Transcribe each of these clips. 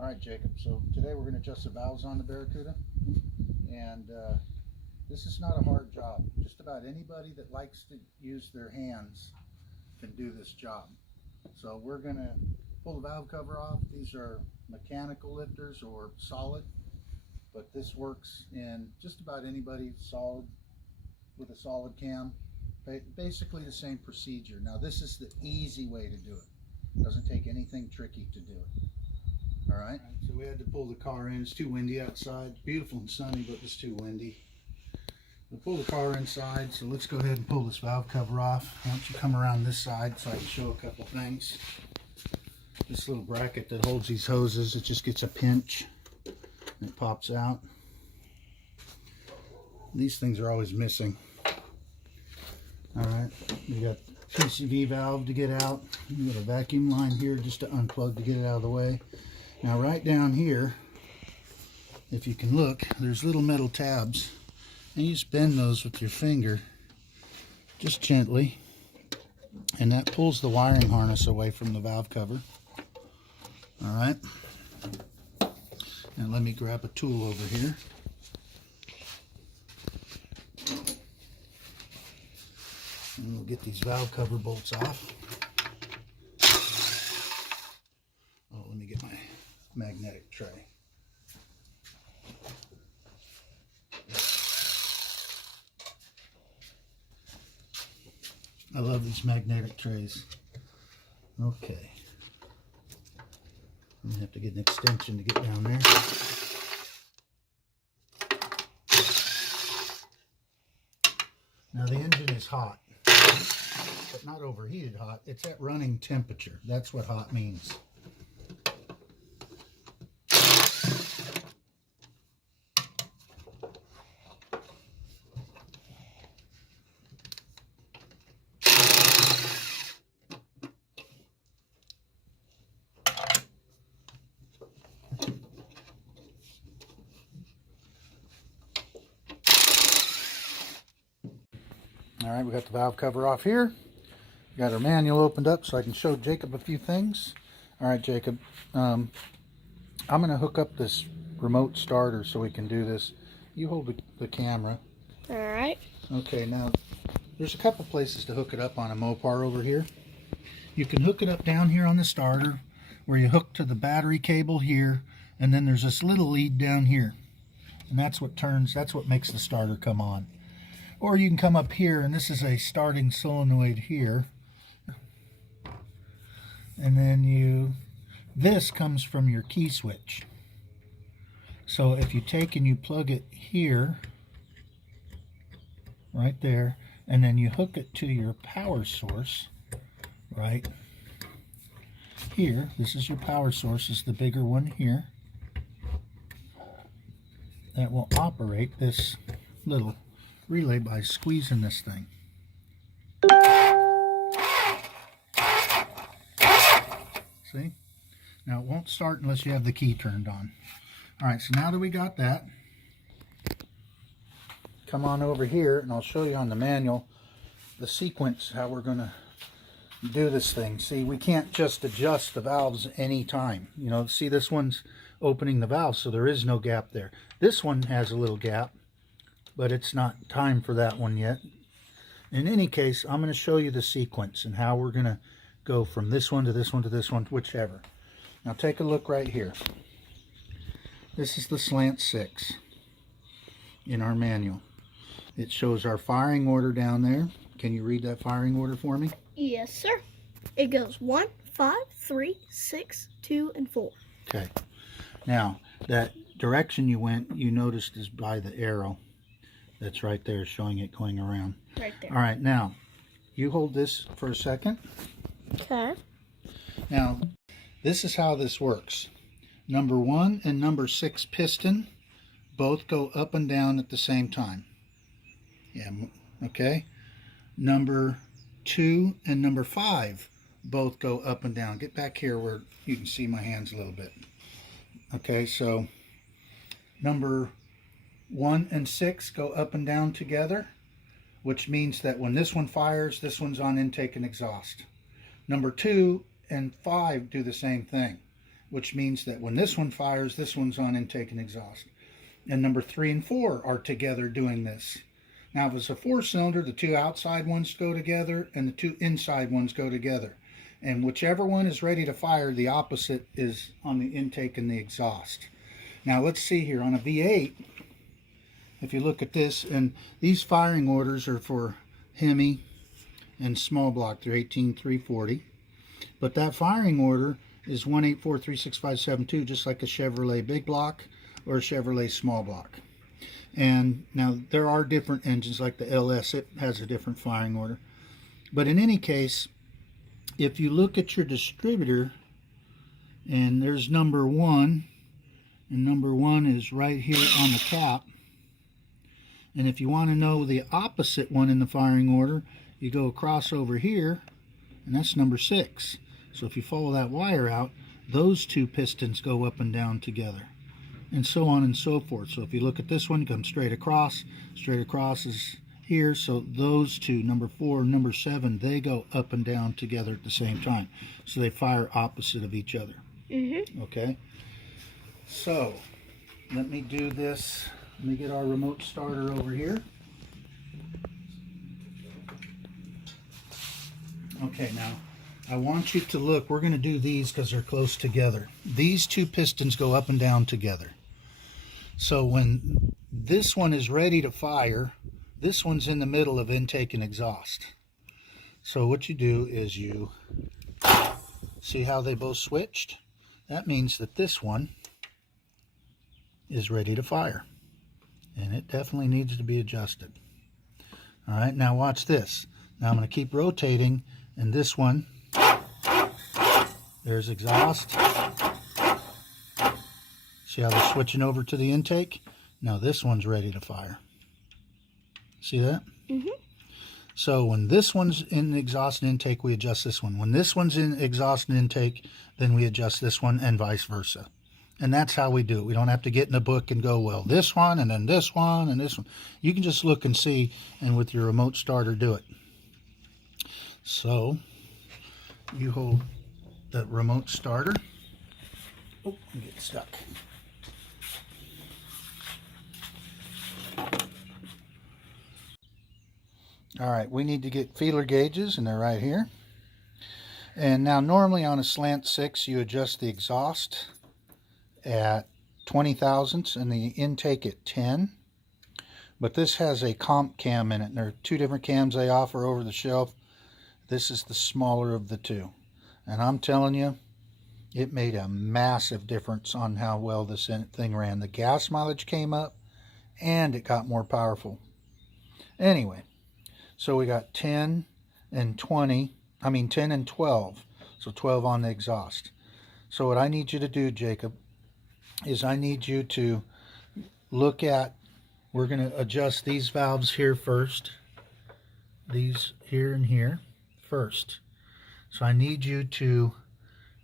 All right, Jacob, so today we're going to adjust the valves on the Barracuda, and this is not a hard job. Just about anybody that likes to use their hands can do this job. So we're going to pull the valve cover off. These are mechanical lifters or solid, but this works in just about anybody solid with a solid cam. Basically the same procedure. Now this is the easy way to do it. Doesn't take anything tricky to do it. All right, so we had to pull the car in. It's too windy outside. It's beautiful and sunny, but it's too windy. We'll pull the car inside, so let's go ahead and pull this valve cover off. Why don't you come around this side so I can show a couple things. This little bracket that holds these hoses, it just gets a pinch and it pops out. These things are always missing. All right, we got PCV valve to get out. We got a vacuum line here just to unplug to get it out of the way. Now right down here, if you can look, there's little metal tabs, and you just bend those with your finger, just gently, and that pulls the wiring harness away from the valve cover. All right, and let me grab a tool over here. And we'll get these valve cover bolts off. Oh, let me get my magnetic tray. I love these magnetic trays. Okay. I'm gonna have to get an extension to get down there. Now the engine is hot, but not overheated hot. It's at running temperature. That's what hot means. All right, we got the valve cover off here. Got our manual opened up so I can show Jacob a few things. All right, Jacob, I'm going to hook up this remote starter so we can do this. You hold the camera. All right. Okay, now there's a couple places to hook it up on a Mopar over here. You can hook it up down here on the starter where you hook to the battery cable here, and then there's this little lead down here. And that's what makes the starter come on. Or you can come up here, and this is a starting solenoid here. And then this comes from your key switch. So if you take and you plug it here, right there, and then you hook it to your power source, right here, this is your power source, is the bigger one here, that will operate this little relay by squeezing this thing. See? Now it won't start unless you have the key turned on. All right, so now that we got that, come on over here and I'll show you on the manual the sequence how we're going to do this thing. See, we can't just adjust the valves anytime. You know, see, this one's opening the valve, so there is no gap there. This one has a little gap, but it's not time for that one yet. In any case, I'm going to show you the sequence and how we're going to go from this one to this one to this one, whichever. Now take a look right here. This is the slant 6 in our manual. It shows our firing order down there. Can you read that firing order for me? Yes, sir. It goes 1, 5, 3, 6, 2, and 4. Okay. Now, that direction you went, you noticed is by the arrow. That's right there, showing it going around. Right there. All right, now, you hold this for a second. Okay. Now, this is how this works. Number 1 and number 6 piston both go up and down at the same time. Yeah, okay. Number 2 and number 5 both go up and down. Get back here where you can see my hands a little bit. Okay, so number 1 and 6 go up and down together, which means that when this one fires, this one's on intake and exhaust. Number 2 and 5 do the same thing. which means that when this one fires, this one's on intake and exhaust. And number 3 and 4 are together doing this. Now, if it's a 4-cylinder, the 2 outside ones go together and the 2 inside ones go together. And whichever one is ready to fire, the opposite is on the intake and the exhaust. Now, let's see here. On a V8, if you look at this, and these firing orders are for Hemi and small block. They're 18340. But that firing order is 1843657 just like a Chevrolet big block or a Chevrolet small block. And now there are different engines, like the LS, it has a different firing order. But in any case, if you look at your distributor, and there's number 1, and number 1 is right here on the cap. And if you want to know the opposite one in the firing order, you go across over here, and that's number 6. So if you follow that wire out, those 2 pistons go up and down together, and so on and so forth. So if you look at this one, come straight across is here. So those 2, number 4 and number 7, they go up and down together at the same time. So they fire opposite of each other. Okay? So let me do this. Let me get our remote starter over here. Okay, now I want you to look. We're going to do these because they're close together. These 2 pistons go up and down together. So when this one is ready to fire, this one's in the middle of intake and exhaust. So what you do is you see how they both switched? That means that this one is ready to fire. And it definitely needs to be adjusted. All right, now watch this. Now I'm going to keep rotating, and this one, there's exhaust. See how they're switching over to the intake? Now this one's ready to fire. See that? So when this one's in exhaust and intake, we adjust this one. When this one's in exhaust and intake, then we adjust this one, and vice versa. And that's how we do it. We don't have to get in a book and go, well, this one, and then this one, and this one. You can just look and see, and with your remote starter, do it. So you hold the remote starter. Oh, I'm getting stuck. All right, we need to get feeler gauges, and they're right here. And now normally on a slant 6, you adjust the exhaust at 20 thousandths and the intake at 10. But this has a comp cam in it, and there are 2 different cams they offer over the shelf. This is the smaller of the 2. And I'm telling you, it made a massive difference on how well this thing ran. The gas mileage came up, and it got more powerful. Anyway, so we got 10 and 20, 10 and 12. So 12 on the exhaust. So what I need you to do, Jacob, is I need you to look at, we're going to adjust these valves here first. These here and here first. So I need you to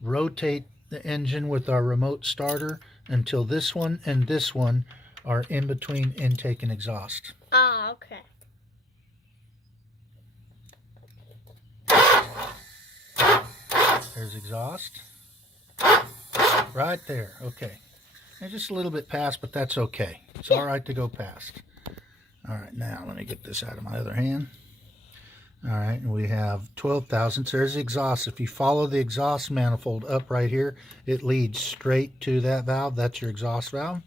rotate the engine with our remote starter until this one and this one are in between intake and exhaust. Ah, okay. There's exhaust. Right there. Okay. And just a little bit past, but that's okay. It's all right to go past. All right, now let me get this out of my other hand. All right, and we have 12 thousandths. There's the exhaust. If you follow the exhaust manifold up right here, it leads straight to that valve. That's your exhaust valve.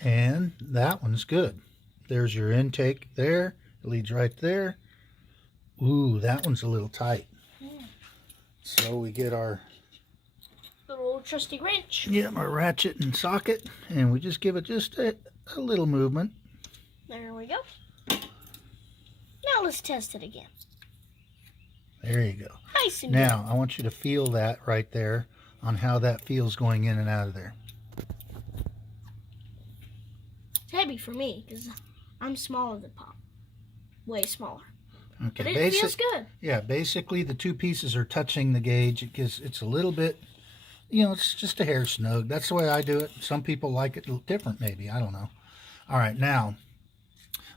And that one's good. There's your intake there. It leads right there. Ooh, that one's a little tight. So we get our Little trusty wrench. our ratchet and socket, and we just give it just a little movement. There we go. Now let's test it again. There you go. Nice and Now I want you to feel that right there on how that feels going in and out of there. It's heavy for me because I'm smaller than Pop. Way smaller. Okay, But it feels good. Yeah, basically the 2 pieces are touching the gauge. It's a little bit, it's just a hair snug. That's the way I do it. Some people like it different, maybe. I don't know. All right, now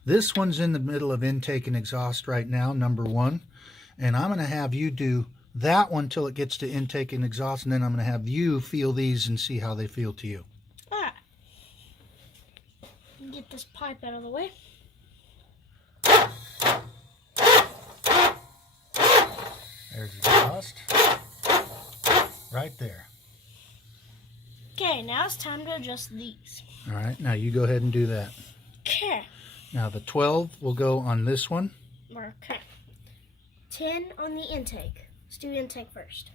this one's in the middle of intake and exhaust right now, number 1, and I'm going to have you do that one till it gets to intake and exhaust, and then I'm going to have you feel these and see how they feel to you. All right. Get this pipe out of the way. There's exhaust. Right there. Okay, now it's time to adjust these. All right, now you go ahead and do that. Okay. Now the 12 will go on this one. Okay. 10 on the intake. Let's do intake first.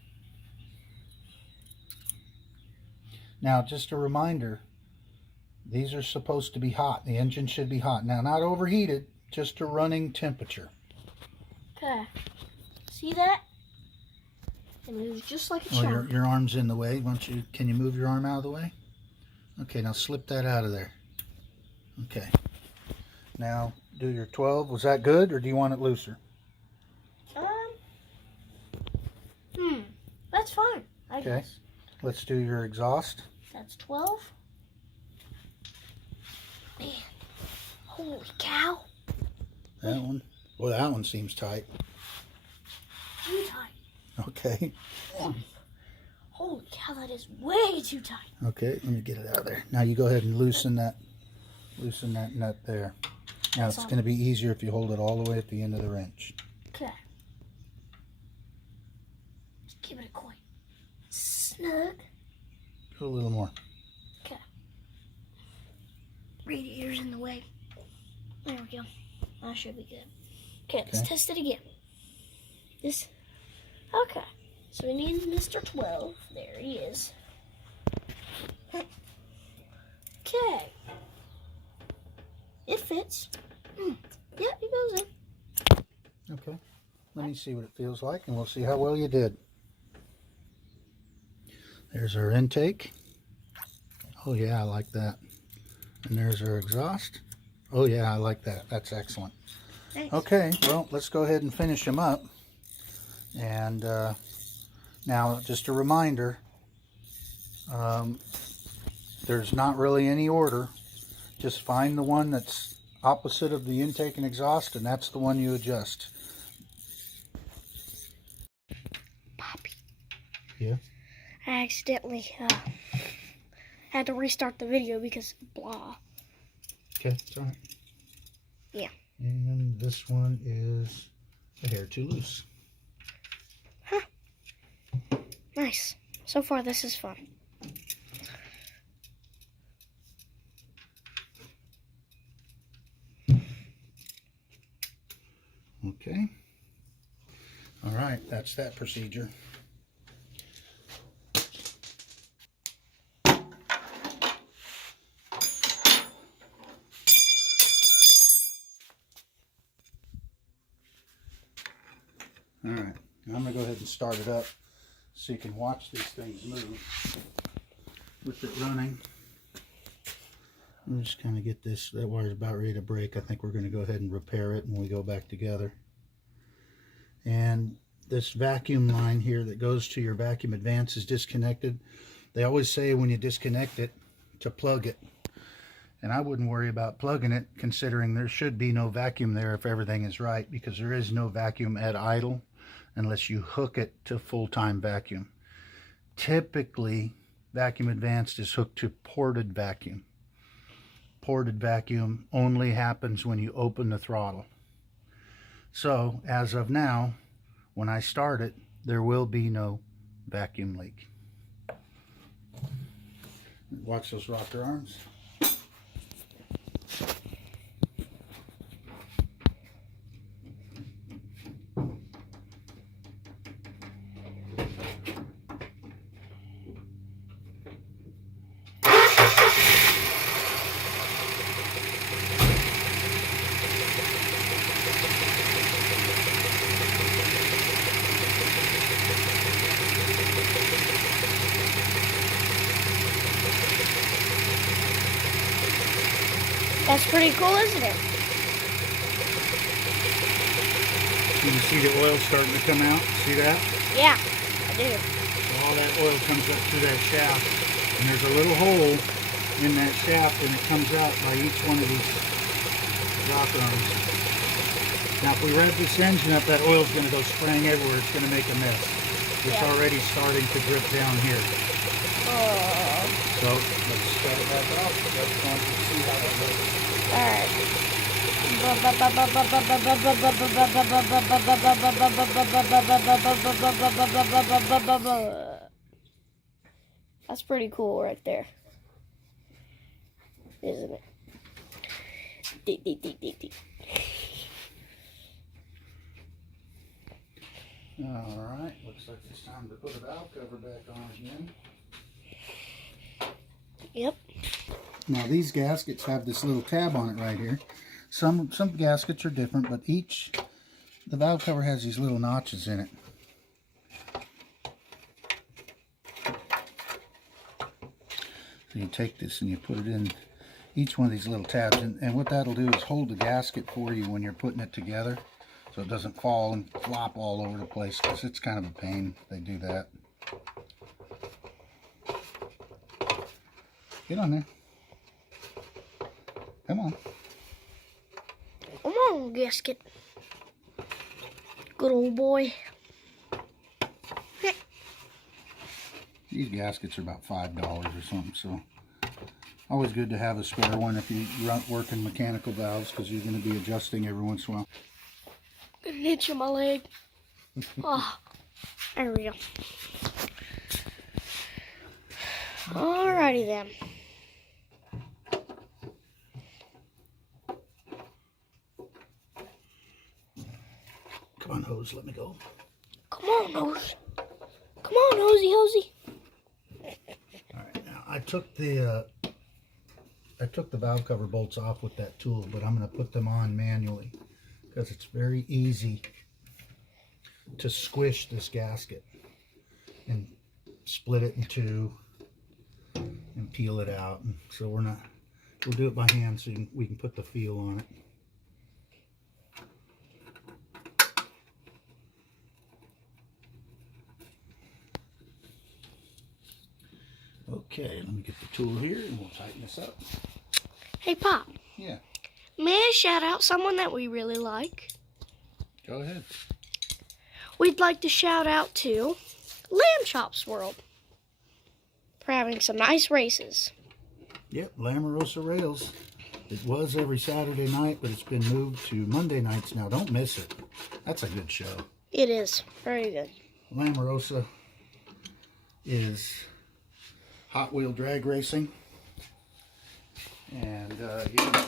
Now, just a reminder, these are supposed to be hot. The engine should be hot. Now, not overheated, just a running temperature. Okay. See that? It moves just like a Oh, charm. your arm's in the way. Can you move your arm out of the way? Okay, now slip that out of there. Okay. Now, do your 12. Was that good, or do you want it looser? That's fine, I guess. Let's do your exhaust. That's 12. Man, holy cow. That one. Well, that one seems tight. Too tight. Okay. Holy cow, that is way too tight. Okay, let me get it out of there. Now you go ahead and loosen that nut there. Now it's going to be easier if you hold it all the way at the end of the wrench. Okay. Just give it a coin. Snug. Go a little more. Okay. Radiator's in the way. There we go. That should be good. Okay, let's test it again. This. Okay. So we need Mr. 12. There he is. Okay. It fits. Yep, it goes in. Okay. Let me see what it feels like, and we'll see how well you did. There's our intake. Oh yeah, I like that. And there's our exhaust. Oh yeah, I like that. That's excellent. Thanks. Okay, well, let's go ahead and finish them up. And now, just a reminder, there's not really any order. Just find the one that's opposite of the intake and exhaust, and that's the one you adjust. Poppy. Yeah? I accidentally had to restart the video because blah. Okay, it's all right. Yeah. And this one is a hair too loose. Huh. Nice. So far, this is fun. Okay. All right, that's that procedure. All right, now I'm going to go ahead and start it up so you can watch these things move with it running. I'm just kind of get this, that wire's about ready to break. I think we're going to go ahead and repair it when we go back together. And this vacuum line here that goes to your vacuum advance is disconnected. They always say when you disconnect it to plug it. And I wouldn't worry about plugging it, considering there should be no vacuum there if everything is right, because there is no vacuum at idle unless you hook it to full-time vacuum. Typically, vacuum advanced is hooked to ported vacuum. Ported vacuum only happens when you open the throttle. So, as of now, when I start it, there will be no vacuum leak. Watch those rocker arms. That's pretty cool, isn't it? You can see the oil starting to come out. See that? Yeah, I do. So all that oil comes up through that shaft. And there's a little hole in that shaft, and it comes out by each one of these rocker arms. Now, if we rev this engine up, that oil's going to go spraying everywhere. It's going to make a mess. It's already starting to drip down here. Oh. So let's shut it back off. Let's go and see how that Alright. That's pretty cool right there. Isn't it? Deep, deep, deep, deep, deep. Alright, looks like it's time to put a valve cover back on again. Yep. Now these gaskets have this little tab on it right here. Some gaskets are different, but the valve cover has these little notches in it. So you take this and you put it in each one of these little tabs, and what that'll do is hold the gasket for you when you're putting it together, so it doesn't fall and flop all over the place, because it's kind of a pain if they do that. Get on there. Come on. Come on, gasket. Good old boy. These gaskets are about $5 or something, so always good to have a spare one if you work in mechanical valves, because you're going to be adjusting every once in a while. Got an itch on my leg. Oh, there we go. Alrighty then. Come on, hose, let me go. Come on, hose. Come on, hosey. Alright, now I took the valve cover bolts off with that tool, but I'm going to put them on manually because it's very easy to squish this gasket and split it in two and peel it out. And so we'll do it by hand so we can put the feel on it. Okay, let me get the tool here and we'll tighten this up. Hey, Pop. Yeah. May I shout out someone that we really like? Go ahead. We'd like to shout out to Lamb Chops World for having some nice races. Yep, Lamarosa Rails. It was every Saturday night, but it's been moved to Monday nights now. Don't miss it. That's a good show. It is. Very good. Lamarosa is Hot Wheel drag racing. And you can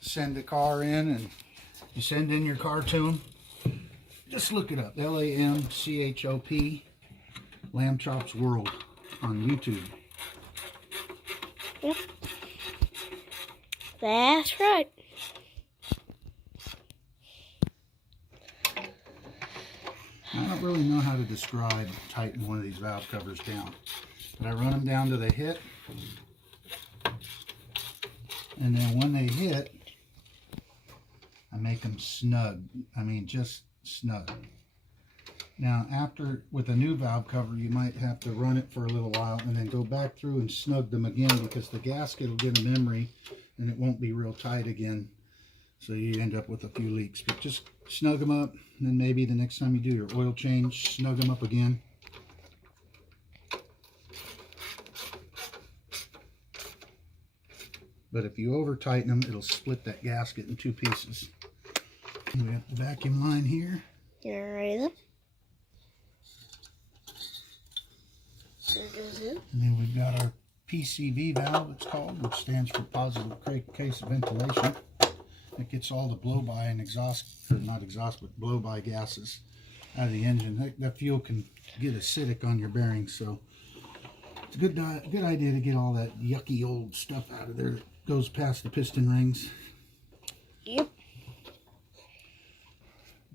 send a car in, and you send in your car to them. Just look it up. LAMCHOP, Lamb Chops World on YouTube. Yep. That's right. I don't really know how to describe tightening one of these valve covers down. But I run them down to the hit. And then when they hit, I make them snug. I mean, just snug. Now, with a new valve cover, you might have to run it for a little while and then go back through and snug them again, because the gasket will get a memory and it won't be real tight again. So you end up with a few leaks. But just snug them up, and then maybe the next time you do your oil change, snug them up again. But if you over tighten them, it'll split that gasket in two pieces. And we have the vacuum line here. You ready then? There goes it. And then we've got our PCV valve, it's called, which stands for positive case ventilation. It gets all the blow-by and exhaust, or not exhaust, but blow-by gases out of the engine. That fuel can get acidic on your bearings, so it's a good idea to get all that yucky old stuff out of there that goes past the piston rings. Yep.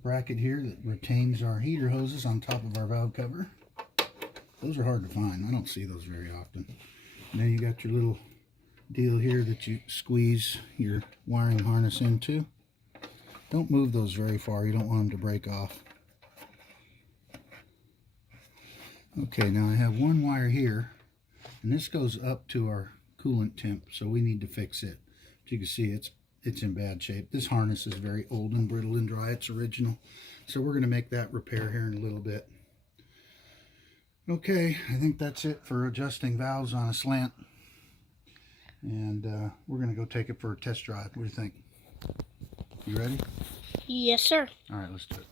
Bracket here that retains our heater hoses on top of our valve cover. Those are hard to find. I don't see those very often. And then you got your little deal here that you squeeze your wiring harness into. Don't move those very far. You don't want them to break off. Okay, now I have one wire here, and this goes up to our coolant temp, so we need to fix it. As you can see, it's in bad shape. This harness is very old and brittle and dry. It's original. So we're going to make that repair here in a little bit. Okay, I think that's it for adjusting valves on a slant. And we're going to go take it for a test drive. What do you think? You ready? Yes, sir. All right, let's do it.